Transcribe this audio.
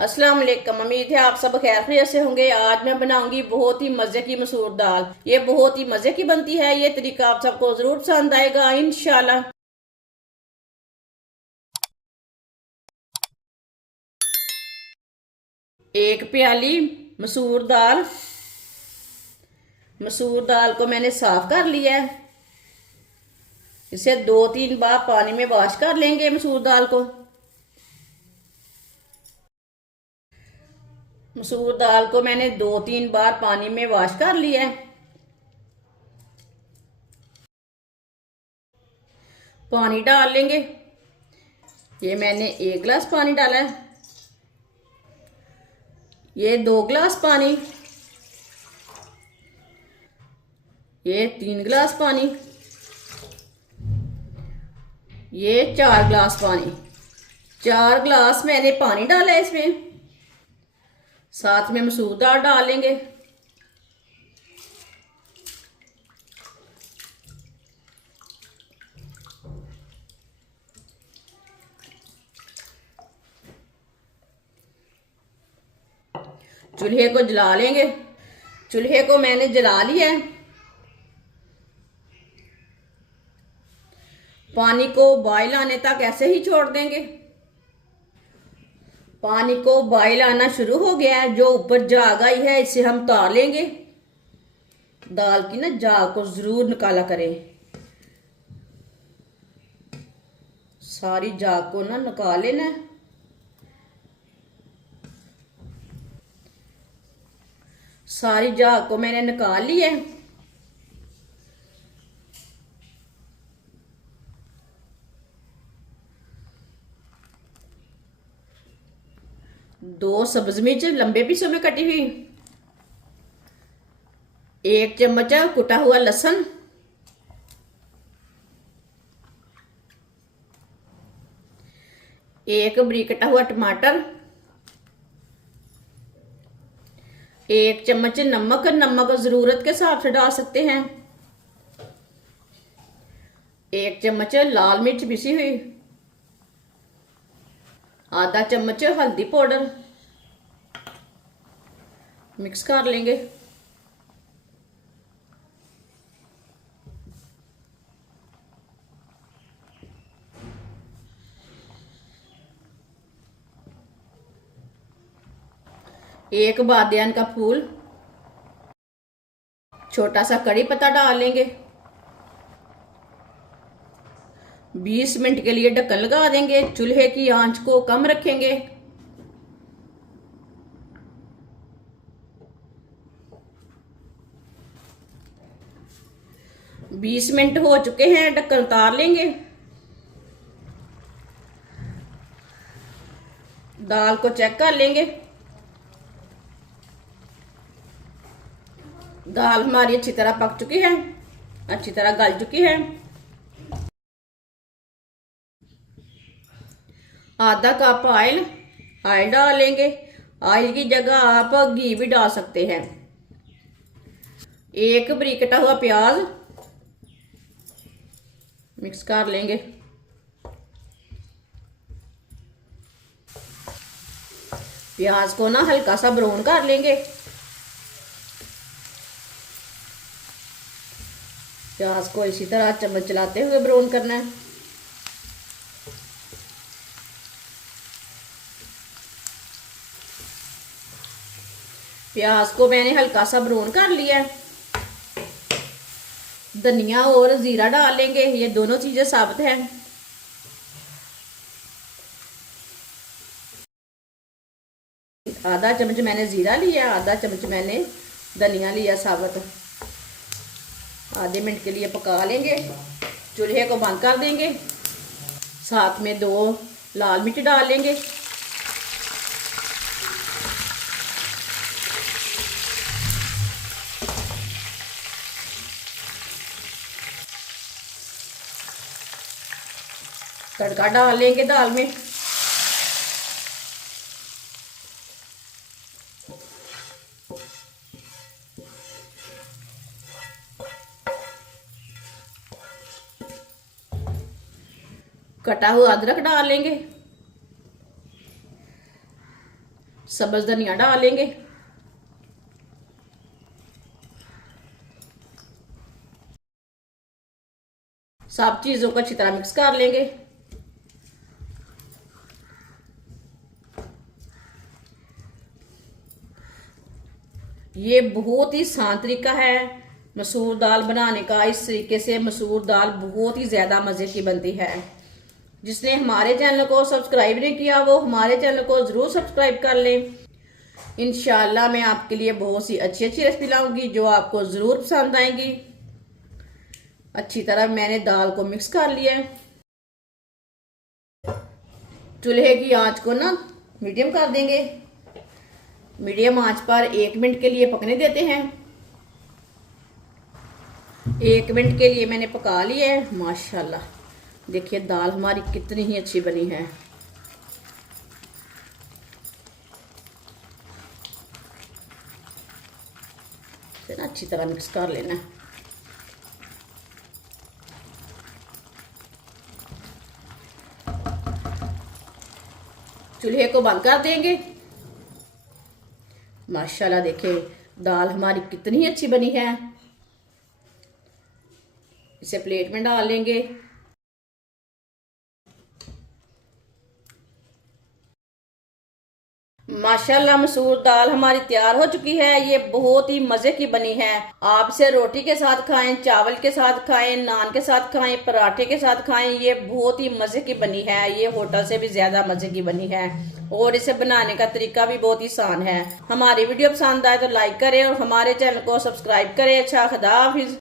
अस्सलाम वालेकुम। उम्मीद है आप सब खैरियत से होंगे। आज मैं बनाऊंगी बहुत ही मजे की मसूर दाल। ये बहुत ही मजे की बनती है। ये तरीका आप सबको जरूर पसंद आएगा इंशाल्लाह। एक प्याली मसूर दाल। मसूर दाल को मैंने साफ कर लिया है। इसे 2-3 बार पानी में वॉश कर लेंगे मसूर दाल को। मसूर दाल को मैंने 2-3 बार पानी में वॉश कर लिया है। पानी डाल लेंगे। ये मैंने 1 गिलास पानी डाला है। ये 2 गिलास पानी। ये 3 गिलास पानी। ये 4 गिलास पानी। 4 गिलास मैंने पानी डाला है इसमें। साथ में मसूर दाल डाल लेंगे। चूल्हे को जला लेंगे। चूल्हे को मैंने जला लिया है। पानी को बॉयल आने तक ऐसे ही छोड़ देंगे। पानी को बॉयल आना शुरू हो गया है। जो ऊपर झाग आई है इसे हम उतार लेंगे। दाल की ना झाग को जरूर निकाला करें। सारी झाग को ना निकाल लेना है। सारी झाग को मैंने निकाल ली है। दो सब्ज मिर्च लंबे पीसों में कटी हुई। 1 चम्मच कुटा हुआ लहसुन। 1 बारीक कटा हुआ टमाटर। 1 चम्मच नमक। नमक जरूरत के हिसाब से डाल सकते हैं। 1 चम्मच लाल मिर्च पिसी हुई। आधा चम्मच हल्दी पाउडर। मिक्स कर लेंगे। एक बादियान का फूल। छोटा सा कड़ी पत्ता डाल लेंगे। 20 मिनट के लिए ढक्कन लगा देंगे। चूल्हे की आंच को कम रखेंगे। 20 मिनट हो चुके हैं। ढक्कन उतार लेंगे। दाल को चेक कर लेंगे। दाल हमारी अच्छी तरह पक चुकी है। अच्छी तरह गल चुकी है। आधा कप ऑयल डाल लेंगे। ऑयल की जगह आप घी भी डाल सकते हैं। 1 बारीक कटा हुआ प्याज। मिक्स कर लेंगे। प्याज को ना हल्का सा ब्राउन कर लेंगे। प्याज को इसी तरह चम्मच चलाते हुए ब्राउन करना है। प्याज को मैंने हल्का सा ब्राउन कर लिया है। धनिया और जीरा डाल लेंगे। ये दोनों चीजें साबुत हैं। आधा चम्मच मैंने जीरा लिया। आधा चम्मच मैंने धनिया लिया साबुत। आधे मिनट के लिए पका लेंगे। चूल्हे को बंद कर देंगे। साथ में 2 लाल मिर्च डाल लेंगे। तड़का डाल लेंगे दाल में। कटा हुआ अदरक डाल लेंगे। सब्ज धनिया डालेंगे। सब चीजों को अच्छी तरह मिक्स कर लेंगे। ये बहुत ही आसान तरीका है मसूर दाल बनाने का। इस तरीके से मसूर दाल बहुत ही ज्यादा मजे की बनती है। जिसने हमारे चैनल को सब्सक्राइब नहीं किया वो हमारे चैनल को जरूर सब्सक्राइब कर लें। इंशाल्लाह मैं आपके लिए बहुत सी अच्छी अच्छी रेसिपी लाऊंगी जो आपको जरूर पसंद आएंगी। अच्छी तरह मैंने दाल को मिक्स कर लिया है। चूल्हे की आंच को ना मीडियम कर देंगे। मीडियम आंच पर 1 मिनट के लिए पकने देते हैं। 1 मिनट के लिए मैंने पका लिया है। माशाल्लाह देखिए दाल हमारी कितनी ही अच्छी बनी है। इसे ना अच्छी तरह मिक्स कर लेना है। चूल्हे को बंद कर देंगे। माशाल्लाह देखिए दाल हमारी कितनी अच्छी बनी है। इसे प्लेट में डाल लेंगे। माशाल्लाह मसूर दाल हमारी तैयार हो चुकी है। ये बहुत ही मजे की बनी है। आप इसे रोटी के साथ खाएं, चावल के साथ खाएं, नान के साथ खाएं, पराठे के साथ खाएं। ये बहुत ही मजे की बनी है। ये होटल से भी ज्यादा मजे की बनी है और इसे बनाने का तरीका भी बहुत ही आसान है। हमारी वीडियो पसंद आए तो लाइक करें और हमारे चैनल को सब्सक्राइब करें। अच्छा खुदा हाफिज।